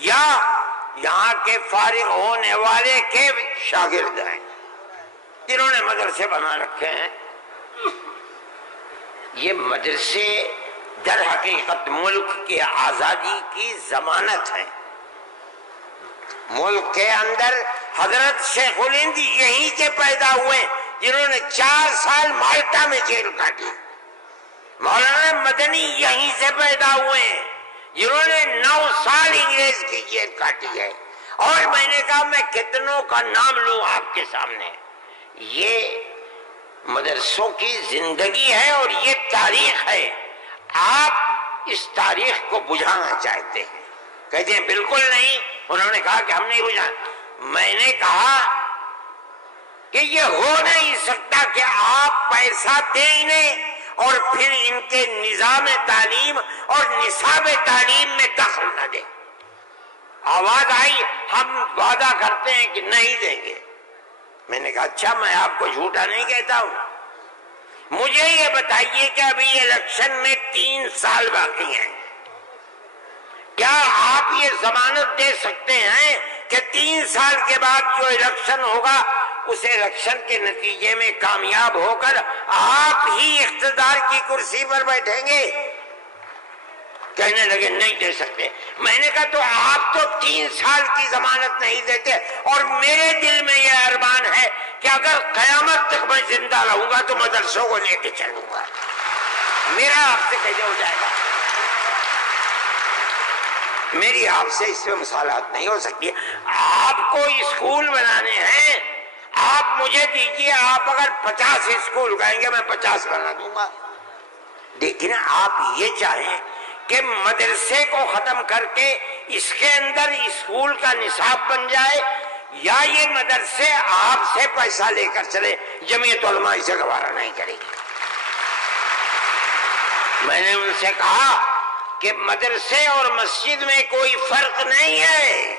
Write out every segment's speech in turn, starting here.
یا یہاں کے فارغ ہونے والے کے شاگرد ہیں جنہوں نے مدرسے بنا رکھے ہیں۔ یہ مدرسے در حقیقت ملک کی آزادی کی ضمانت ہے۔ ملک کے اندر حضرت شیخ الہند یہیں کے پیدا ہوئے جنہوں نے 4 سال مالٹا میں جیل کاٹی۔ مولانا مدنی یہیں سے پیدا ہوئے ہیں جنہوں نے 9 سال انگریز کی جیل کاٹی ہے۔ اور میں نے کہا میں کتنوں کا نام لوں آپ کے سامنے۔ یہ مدرسوں کی زندگی ہے اور یہ تاریخ ہے۔ آپ اس تاریخ کو بجھانا چاہتے ہیں، کہتے ہیں بالکل نہیں۔ انہوں نے کہا کہ ہم نہیں بجھانا۔ میں نے کہا کہ یہ ہو نہیں سکتا کہ آپ پیسہ دیں انہیں اور پھر ان کے نظام تعلیم اور نصاب تعلیم میں دخل نہ دیں۔ آواز آئی ہم وعدہ کرتے ہیں کہ نہیں دیں گے۔ میں نے کہا اچھا، میں آپ کو جھوٹا نہیں کہتا ہوں۔ مجھے یہ بتائیے کہ ابھی الیکشن میں 3 سال باقی ہیں، کیا آپ یہ ضمانت دے سکتے ہیں کہ 3 سال کے بعد جو الیکشن ہوگا اس الیکشن کے نتیجے میں کامیاب ہو کر آپ ہی اقتدار کی کرسی پر بیٹھیں گے؟ کہنے لگے نہیں دے سکتے۔ میں نے کہا تو آپ تو 3 سال کی ضمانت نہیں دیتے، اور میرے دل میں یہ ارمان ہے کہ اگر قیامت تک میں زندہ رہوں گا تو مدرسوں کو لے کے چلوں گا۔ میرا آپ سے کیسے ہو جائے گا؟ میری آپ سے اس میں مصالحت نہیں ہو سکتی۔ آپ کو اسکول بنانے ہیں، آپ مجھے دیجیے، آپ اگر 50 اسکول کہیں گے میں 50 بنا دوں گا۔ لیکن آپ یہ چاہیں کہ مدرسے کو ختم کر کے اس کے اندر اسکول کا نصاب بن جائے، یا یہ مدرسے آپ سے پیسہ لے کر چلے، جمعیت علماء اسے گوارا نہیں کرے گی۔ میں نے ان سے کہا کہ مدرسے اور مسجد میں کوئی فرق نہیں ہے۔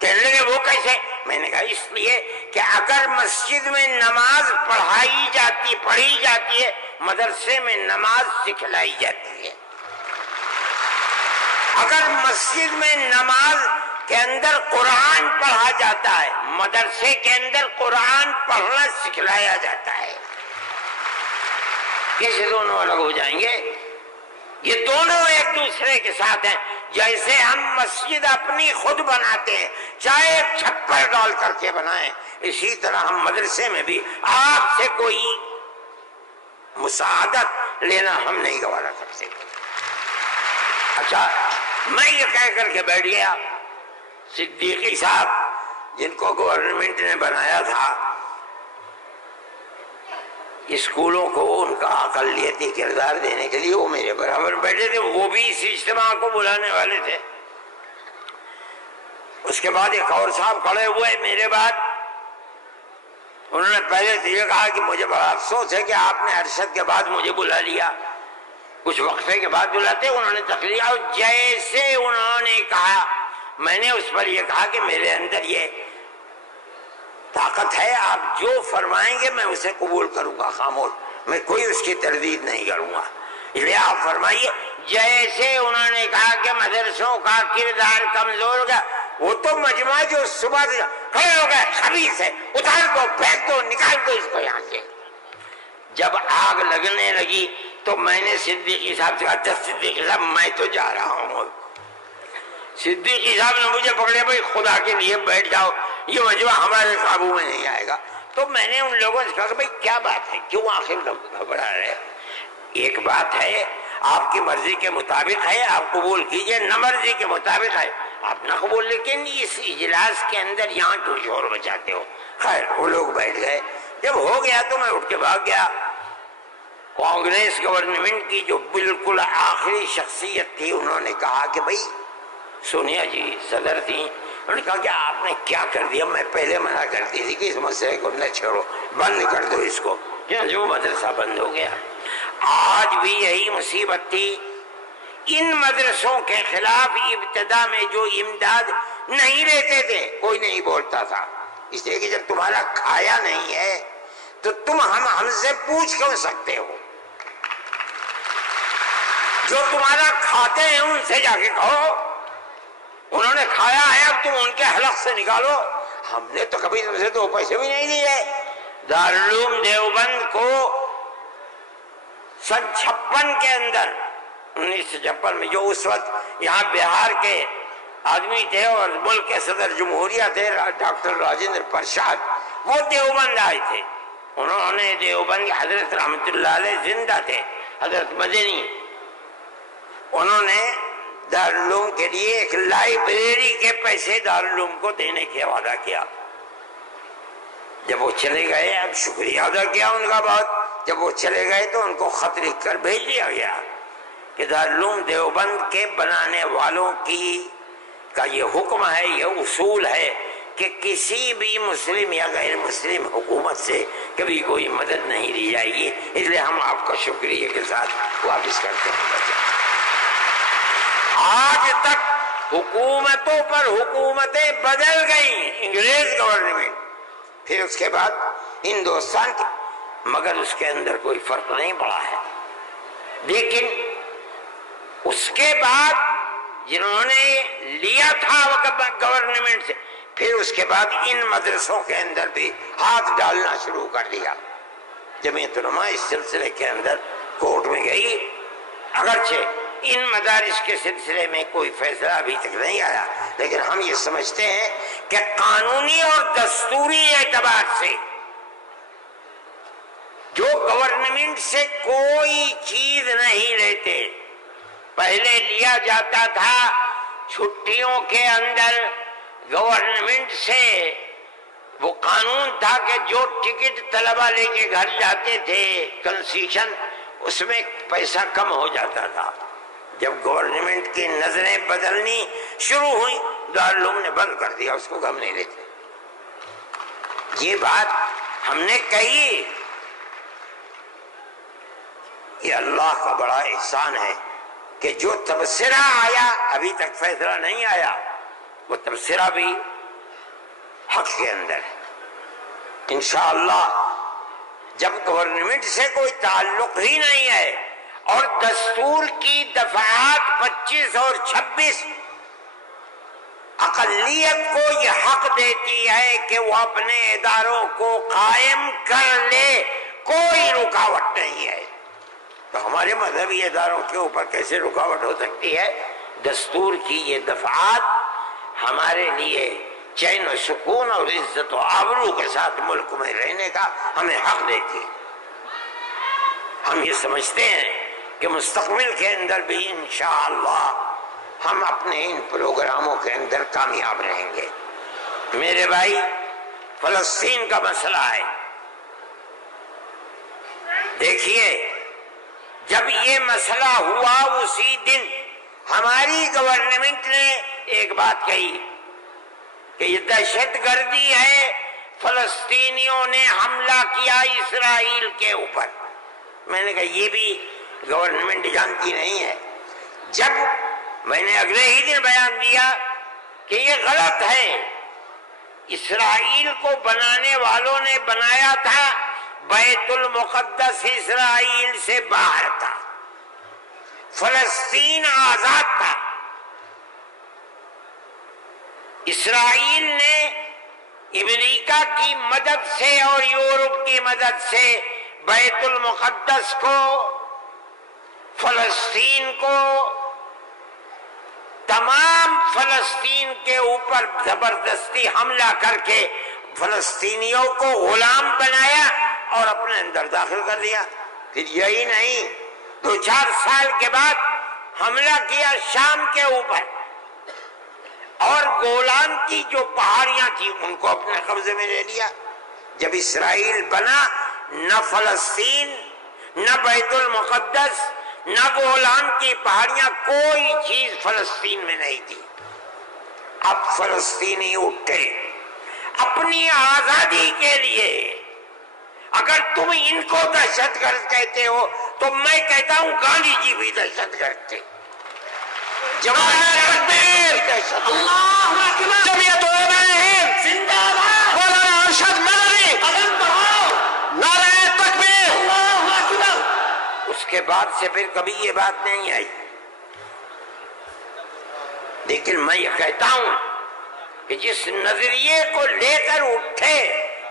کہنے لگے وہ کیسے؟ میں نے کہا اس لیے کہ اگر مسجد میں نماز پڑھی جاتی ہے، مدرسے میں نماز سکھلائی جاتی ہے۔ اگر مسجد میں نماز کے اندر قرآن پڑھا جاتا ہے، مدرسے کے اندر قرآن پڑھنا سکھلایا جاتا ہے۔ کیسے دونوں الگ ہو جائیں گے؟ یہ دونوں ایک دوسرے کے ساتھ ہیں۔ جیسے ہم مسجد اپنی خود بناتے ہیں، چاہے چھپر ڈال کر کے بنائیں، اسی طرح ہم مدرسے میں بھی آپ سے کوئی مساعدت لینا ہم نہیں گوارا کر سکتے۔ اچھا، میں یہ کہہ کر کے بیٹھ گیا، صدیقی صاحب جن کو گورنمنٹ نے بنایا تھا اسکولوں کو ان کا اقلیتی کردار دینے کے لیے، وہ میرے برابر بیٹھے تھے، وہ بھی اس اجتماع کو بلانے والے تھے۔ اس کے بعد ایک اور صاحب کھڑے ہوئے میرے بعد، انہوں نے پہلے سے یہ کہا کہ مجھے بڑا افسوس ہے کہ آپ نے ارشد کے بعد مجھے بلا لیا، کچھ وقفے کے بعد بلاتے۔ انہوں نے تقریر، اور جیسے انہوں نے کہا میں نے اس پر یہ کہا کہ میرے اندر یہ طاقت ہے، آپ جو فرمائیں گے میں اسے قبول کروں گا، خاموش، میں کوئی اس کی تردید نہیں کروں گا، اس لیے آپ فرمائیے۔ جیسے انہوں نے کہا کہ مدرسوں کا کردار کمزور ہو گیا، وہ تو مجمع جو صبح کھڑے ہو گئے، خبیث ہے، اتار دو، پھینک دو، نکال دو اس کو یہاں سے۔ جب آگ لگنے لگی تو میں نے صدیقی صاحب سے کہا صدیقی صاحب میں تو جا رہا ہوں۔ صدیقی صاحب نے مجھے پکڑے، بھائی خدا کے لیے بیٹھ جاؤ، یہ مجمع ہمارے قابو میں نہیں آئے گا۔ تو میں نے ان لوگوں سے کہا کہ بھائی کیا بات ہے، کیوں آخر گھبرا رہے؟ ایک بات ہے، آپ کی مرضی کے مطابق ہے آپ قبول کیجئے، نہ مرضی کے مطابق ہے آپ نہ قبول، لیکن اس اجلاس کے اندر یہاں تو شور بچاتے ہو۔ خیر وہ لوگ بیٹھ گئے، جب ہو گیا تو میں اٹھ کے بھاگ گیا۔ کانگریس گورنمنٹ کی جو بالکل آخری شخصیت تھی، انہوں نے کہا کہ بھائی سونیا جی صدر تھی، انہوں نے کہا کہ آپ نے کیا کر دیا، میں پہلے منع کرتی تھی کہ اس مسئلے کو نہ چھوڑو، بند کر دو اس کو، جو مدرسہ بند ہو گیا۔ آج بھی یہی مصیبت تھی، ان مدرسوں کے خلاف ابتدا میں جو امداد نہیں لیتے تھے کوئی نہیں بولتا تھا، اس لیے کہ جب تمہارا کھایا نہیں ہے تو تم ہم سے پوچھ کیوں سکتے ہو؟ جو تمہارا کھاتے ہیں ان سے جا کے کہو انہوں نے کھایا ہے، اب تم ان کے حلق سے نکالو، ہم نے تو کبھی تم سے 2 پیسے بھی نہیں دیے۔ دارالعلوم دیوبند کو سن 56 کے اندر، 1956 میں، جو اس وقت یہاں بہار کے آدمی تھے اور ملک کے صدر جمہوریہ تھے ڈاکٹر راجندر پرساد، وہ دیوبند آئے تھے۔ انہوں نے دیوبند، حضرت رحمت اللہ علیہ زندہ تھے، حضرت مدنی، انہوں نے دارالعلوم کے لیے ایک لائبریری کے پیسے دارالعلوم کو دینے کا وعدہ کیا۔ جب وہ چلے گئے، اب شکریہ ادا کیا ان کا بہت، جب وہ چلے گئے تو ان کو خط لکھ کر بھیج دیا گیا کہ دارالعلوم دیوبند کے بنانے والوں کا یہ حکم ہے، یہ اصول ہے کہ کسی بھی مسلم یا غیر مسلم حکومت سے کبھی کوئی مدد نہیں دی جائے گی، اس لیے ہم آپ کا شکریہ کے ساتھ واپس کرتے ہیں۔ آج تک حکومتوں پر حکومتیں بدل گئیں، انگریز گورنمنٹ، پھر اس کے بعد ہندوستان کی، مگر اس کے اندر کوئی فرق نہیں پڑا ہے۔ لیکن اس کے بعد جنہوں نے لیا تھا گورنمنٹ سے، پھر اس کے بعد ان مدرسوں کے اندر بھی ہاتھ ڈالنا شروع کر دیا۔ جمعیت علماء اس سلسلے کے اندر کورٹ میں گئی، اگرچہ ان مدارس کے سلسلے میں کوئی فیصلہ ابھی تک نہیں آیا، لیکن ہم یہ سمجھتے ہیں کہ قانونی اور دستوری اعتبار سے جو گورنمنٹ سے کوئی چیز نہیں لیتے، پہلے لیا جاتا تھا چھٹیوں کے اندر گورنمنٹ سے، وہ قانون تھا کہ جو ٹکٹ طلبہ لے کے گھر جاتے تھے کنسیشن، اس میں پیسہ کم ہو جاتا تھا۔ جب گورنمنٹ کی نظریں بدلنی شروع ہوئی، دارالعلوم نے بند کر دیا، اس کو ہم نہیں لیتے۔ یہ بات ہم نے کہی، یہ اللہ کا بڑا احسان ہے کہ جو تبصرہ آیا، ابھی تک فیصلہ نہیں آیا، وہ تبصرہ بھی حق کے اندر ہے۔ انشاءاللہ جب گورنمنٹ سے کوئی تعلق ہی نہیں ہے اور دستور کی دفعات 25 اور 26 اقلیت کو یہ حق دیتی ہے کہ وہ اپنے اداروں کو قائم کر لے، کوئی رکاوٹ نہیں ہے، تو ہمارے مذہبی اداروں کے اوپر کیسے رکاوٹ ہو سکتی ہے؟ دستور کی یہ دفعات ہمارے لیے چین و سکون اور عزت و آبرو کے ساتھ ملک میں رہنے کا ہمیں حق دیتی ہے۔ ہم یہ سمجھتے ہیں کہ مستقبل کے اندر بھی انشاءاللہ ہم اپنے ان پروگراموں کے اندر کامیاب رہیں گے۔ میرے بھائی، فلسطین کا مسئلہ ہے، دیکھیے جب یہ مسئلہ ہوا اسی دن ہماری گورنمنٹ نے ایک بات کہی کہ یہ دہشت گردی ہے، فلسطینیوں نے حملہ کیا اسرائیل کے اوپر۔ میں نے کہا یہ بھی گورنمنٹ جانتی نہیں ہے۔ جب میں نے اگلے ہی دن بیان دیا کہ یہ غلط ہے، اسرائیل کو بنانے والوں نے بنایا تھا، بیت المقدس اسرائیل سے باہر تھا، فلسطین آزاد تھا۔ اسرائیل نے امریکہ کی مدد سے اور یورپ کی مدد سے بیت المقدس کو، فلسطین کو، تمام فلسطین کے اوپر زبردستی حملہ کر کے فلسطینیوں کو غلام بنایا اور اپنے اندر داخل کر لیا۔ پھر یہی نہیں، 2-4 سال کے بعد حملہ کیا شام کے اوپر، اور گولان کی جو پہاڑیاں تھیں ان کو اپنے قبضے میں لے لیا۔ جب اسرائیل بنا، نہ فلسطین، نہ بیت المقدس، نہ گولان کی پہاڑیاں، کوئی چیز فلسطین میں نہیں تھی۔ اب فلسطینی اٹھے اپنی آزادی کے لیے۔ اگر تم ان کو دہشت گرد کہتے ہو تو میں کہتا ہوں گاندھی جی بھی دہشت گرد تھے۔ جمعیت علماء ہند زندہ باد، مولانا ارشد مدنی نعرہ تکبیر۔ اس کے بعد سے پھر کبھی یہ بات نہیں آئی۔ لیکن میں یہ کہتا ہوں کہ جس نظریے کو لے کر اٹھے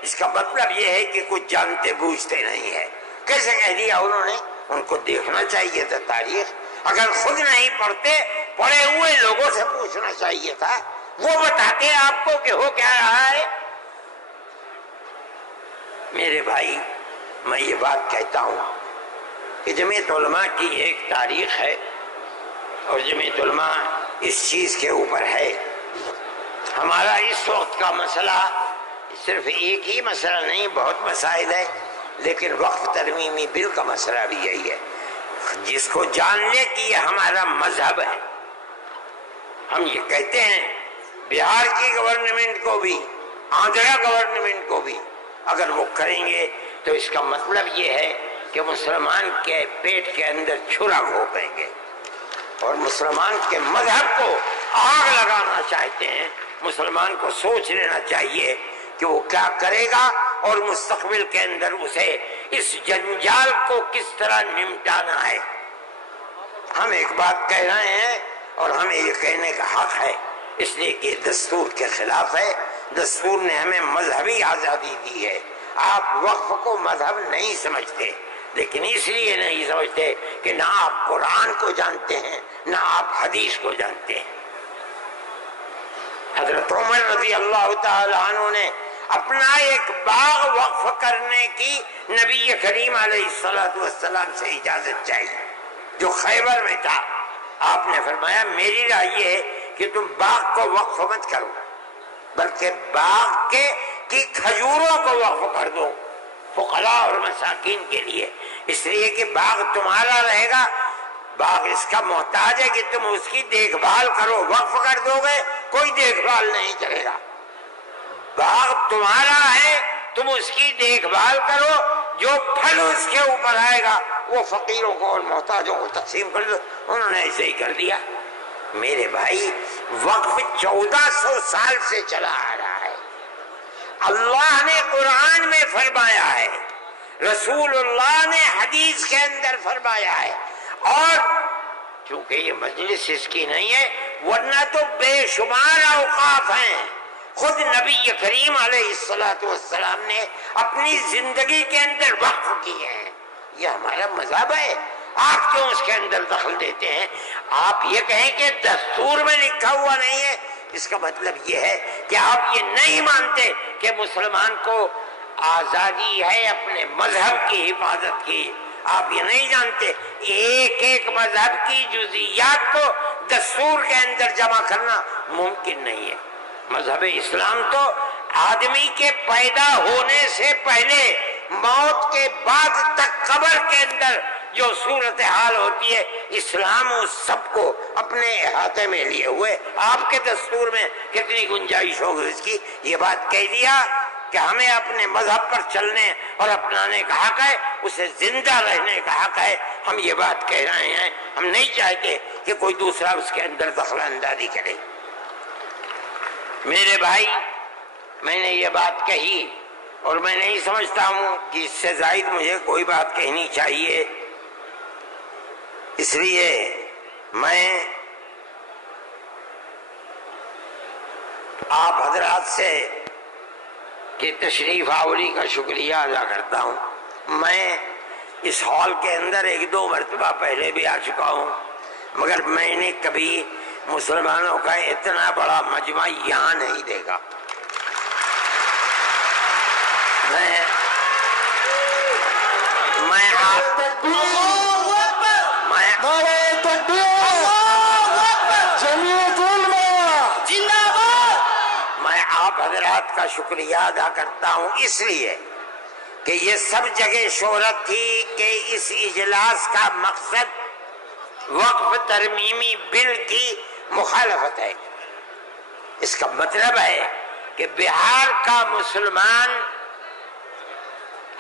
اس کا مطلب یہ ہے کہ کچھ جانتے بوجھتے نہیں ہے. کیسے کہہ دیا انہوں نے؟ ان کو دیکھنا چاہیے تھا تاریخ. اگر خود نہیں پڑھتے پڑھے ہوئے لوگوں سے پوچھنا چاہیے تھا، وہ بتاتے آپ کو کہ ہو کیا رہا ہے. میرے بھائی میں یہ بات کہتا ہوں کہ جمعیت علماء کی ایک تاریخ ہے اور جمعیت علماء اس چیز کے اوپر ہے. ہمارا اس وقت کا مسئلہ صرف ایک ہی مسئلہ نہیں، بہت مسائل ہے، لیکن وقف ترمیمی بل کا مسئلہ بھی یہی ہے جس کو جاننے کی یہ ہمارا مذہب ہے. ہم یہ کہتے ہیں بہار کی گورنمنٹ کو بھی، آندھرا گورنمنٹ کو بھی اگر وہ کریں گے تو اس کا مطلب یہ ہے کہ مسلمان کے پیٹ کے اندر چھرا گھونپیں گے اور مسلمان کے مذہب کو آگ لگانا چاہتے ہیں. مسلمان کو سوچ لینا چاہیے کہ وہ کیا کرے گا اور مستقبل کے اندر اسے اس جنجال کو کس طرح نمٹانا ہے. ہم ایک بات کہہ رہے ہیں اور ہمیں یہ کہنے کا حق ہے، اس لیے کہ دستور کے خلاف ہے. دستور نے ہمیں مذہبی آزادی دی ہے. آپ وقف کو مذہب نہیں سمجھتے، لیکن اس لیے نہیں سمجھتے کہ نہ آپ قرآن کو جانتے ہیں نہ آپ حدیث کو جانتے ہیں. حضرت عمر رضی اللہ تعالی عنہ نے اپنا ایک باغ وقف کرنے کی نبی کریم علیہ السلام سے اجازت چاہیے جو خیبر میں تھا. آپ نے فرمایا میری رائے یہ ہے کہ تم باغ کو وقف مت کرو بلکہ باغ کی کھجوروں کو وقف کر دو فقراء اور مساکین کے لیے، اس لیے کہ باغ تمہارا رہے گا. باغ اس کا محتاج ہے کہ تم اس کی دیکھ بھال کرو. وقف کر دو گے کوئی دیکھ بھال نہیں کرے گا. باغ تمہارا ہے، تم اس کی دیکھ بھال کرو، جو پھل اس کے اوپر آئے گا وہ فقیروں کو اور محتاجوں کو تقسیم کر دو. انہوں نے ایسے ہی کر دیا. میرے بھائی وقف 1400 سال سے چلا آ رہا ہے. اللہ نے قرآن میں فرمایا ہے، رسول اللہ نے حدیث کے اندر فرمایا ہے، اور چونکہ یہ مجلس اس کی نہیں ہے ورنہ تو بے شمار اوقاف ہیں. خود نبی کریم علیہ السلام نے اپنی زندگی کے اندر وقف کیے ہیں. یہ ہمارا مذہب ہے. آپ کیوں اس کے اندر دخل دیتے ہیں؟ آپ یہ کہیں کہ دستور میں لکھا ہوا نہیں ہے، اس کا مطلب یہ ہے کہ آپ یہ نہیں مانتے کہ مسلمان کو آزادی ہے اپنے مذہب کی حفاظت کی. آپ یہ نہیں جانتے ایک ایک مذہب کی جزئیات کو دستور کے اندر جمع کرنا ممکن نہیں ہے. مذہب اسلام تو آدمی کے پیدا ہونے سے پہلے موت کے بعد تک قبر کے اندر جو صورتحال ہوتی ہے اسلام اس سب کو اپنے احاطے میں لیے ہوئے. آپ کے دستور میں کتنی گنجائش ہوگی اس کی؟ یہ بات کہہ دیا کہ ہمیں اپنے مذہب پر چلنے اور اپنانے کا حق ہے، اسے زندہ رہنے کا حق ہے. ہم یہ بات کہہ رہے ہیں، ہم نہیں چاہتے کہ کوئی دوسرا اس کے اندر دخل اندازی کرے. میرے بھائی میں نے یہ بات کہی اور میں نہیں سمجھتا ہوں کہ اس سے زائد مجھے کوئی بات کہنی چاہیے. اس لیے میں آپ حضرات سے کہ تشریف آوری کا شکریہ ادا کرتا ہوں. میں اس ہال کے اندر 1-2 مرتبہ پہلے بھی آ چکا ہوں، مگر میں نے کبھی مسلمانوں کا اتنا بڑا مجمع یہاں نہیں دیکھا. میں آپ حضرات کا شکریہ ادا کرتا ہوں اس لیے کہ یہ سب جگہ شہرت تھی کہ اس اجلاس کا مقصد وقف ترمیمی بل کی مخالفت ہے. اس کا مطلب ہے کہ بہار کا مسلمان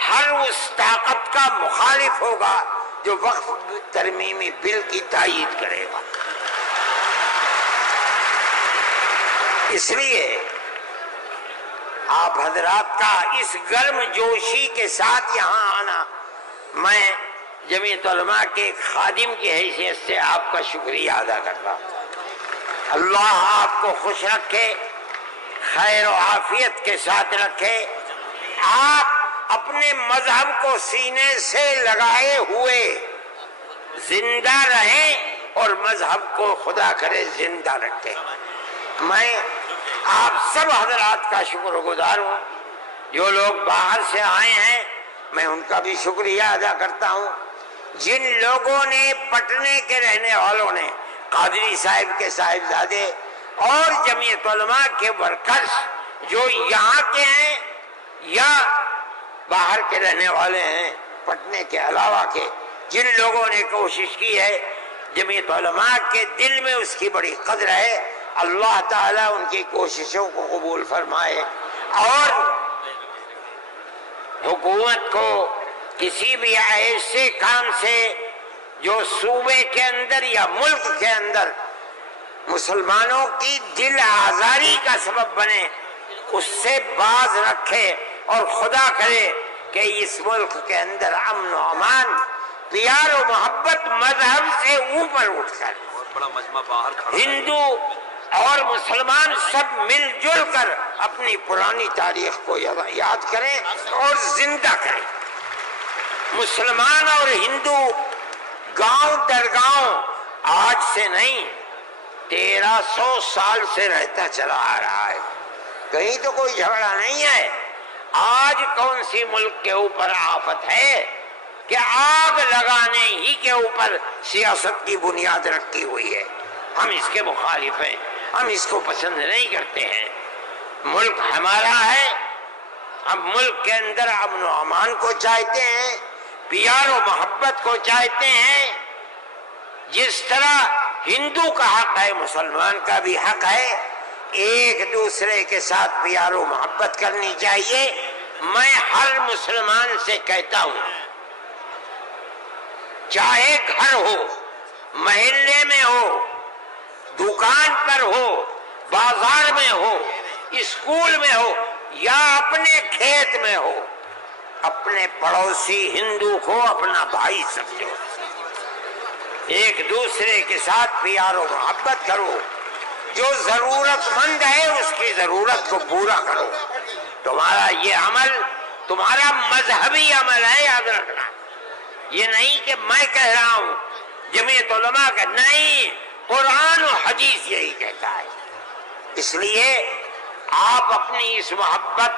ہر اس طاقت کا مخالف ہوگا جو وقف ترمیمی بل کی تائید کرے گا. اس لیے آپ حضرات کا اس گرم جوشی کے ساتھ یہاں آنا، میں جمعیت علماء کے خادم کی حیثیت سے آپ کا شکریہ ادا کرتا ہوں. اللہ آپ کو خوش رکھے، خیر و عافیت کے ساتھ رکھے، آپ اپنے مذہب کو سینے سے لگائے ہوئے زندہ رہیں اور مذہب کو خدا کرے زندہ رکھے۔ میں آپ سب حضرات کا شکر گزار ہوں، جو لوگ باہر سے آئے ہیں میں ان کا بھی شکریہ ادا کرتا ہوں۔ جن لوگوں نے پٹنے کے رہنے والوں نے، قادری صاحب کے صاحبزادے اور جمعیت علماء کے ورکرز جو یہاں کے ہیں یا باہر کے رہنے والے ہیں پٹنے کے علاوہ کے، جن لوگوں نے کوشش کی ہے، جمعیت علماء کے دل میں اس کی بڑی قدر ہے، اللہ تعالیٰ ان کی کوششوں کو قبول فرمائے، اور حکومت کو کسی بھی ایسے کام سے جو صوبے کے اندر یا ملک کے اندر مسلمانوں کی دل آزاری کا سبب بنے، اس سے باز رکھے، اور خدا کرے کہ اس ملک کے اندر امن و امان، پیار و محبت مذہب سے اوپر اٹھ کر ہندو اور مسلمان سب مل جل کر اپنی پرانی تاریخ کو یاد کریں اور زندہ کریں۔ مسلمان اور ہندو گاؤں در گاؤں آج سے نہیں 1300 سال سے رہتا چلا آ رہا ہے، کہیں تو کوئی جھگڑا نہیں ہے۔ آج کون سی ملک کے اوپر آفت ہے کہ آگ لگانے ہی کے اوپر سیاست کی بنیاد رکھی ہوئی ہے؟ ہم اس کے مخالف ہیں، ہم اس کو پسند نہیں کرتے ہیں۔ ملک ہمارا ہے، ہم ملک کے اندر امن و امان کو چاہتے ہیں، پیار و محبت کو چاہتے ہیں۔ جس طرح ہندو کا حق ہے مسلمان کا بھی حق ہے، ایک دوسرے کے ساتھ پیار و محبت کرنی چاہیے۔ میں ہر مسلمان سے کہتا ہوں، چاہے گھر ہو، محلے میں ہو، دکان پر ہو، بازار میں ہو، اسکول میں ہو یا اپنے کھیت میں ہو، اپنے پڑوسی ہندو کو اپنا بھائی سمجھو، ایک دوسرے کے ساتھ پیار و محبت کرو، جو ضرورت مند ہے اس کی ضرورت کو پورا کرو۔ تمہارا یہ عمل تمہارا مذہبی عمل ہے، یاد رکھنا۔ یہ نہیں کہ میں کہہ رہا ہوں، جمعیت علماء کا نہیں، قرآن و حدیث یہی کہتا ہے۔ اس لیے آپ اپنی اس محبت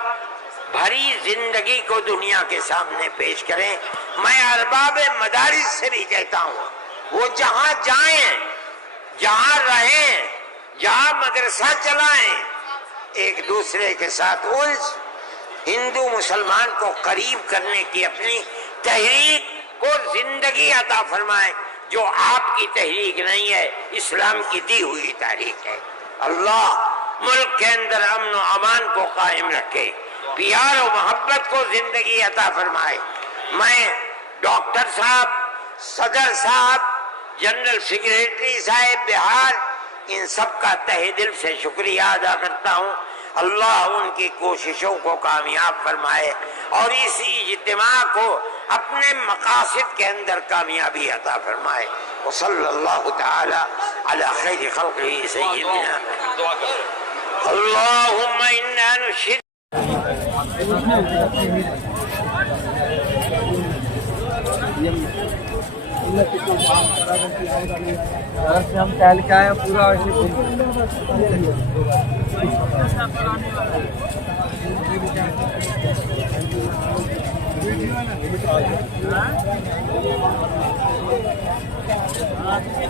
بھری زندگی کو دنیا کے سامنے پیش کریں۔ میں ارباب مدارس سے بھی کہتا ہوں، وہ جہاں جائیں، جہاں رہیں، جہاں مدرسہ چلائیں، ایک دوسرے کے ساتھ الجھ ہندو مسلمان کو قریب کرنے کی اپنی تحریک کو زندگی عطا فرمائیں، جو آپ کی تحریک نہیں ہے، اسلام کی دی ہوئی تحریک ہے۔ اللہ ملک کے اندر امن و امان کو قائم رکھے، پیار و محبت کو زندگی عطا فرمائے۔ میں ڈاکٹر صاحب، صدر صاحب، جنرل سیکریٹری صاحب بہار، ان سب کا تہہ دل سے شکریہ ادا کرتا ہوں۔ اللہ ان کی کوششوں کو کامیاب فرمائے اور اس اجتماع کو اپنے مقاصد کے اندر کامیابی عطا فرمائے۔ وصلی اللہ تعالی علی خیر خلقہ سیدنا اللہم انا نشہد ہم ٹہل کے آئے پورا ایسے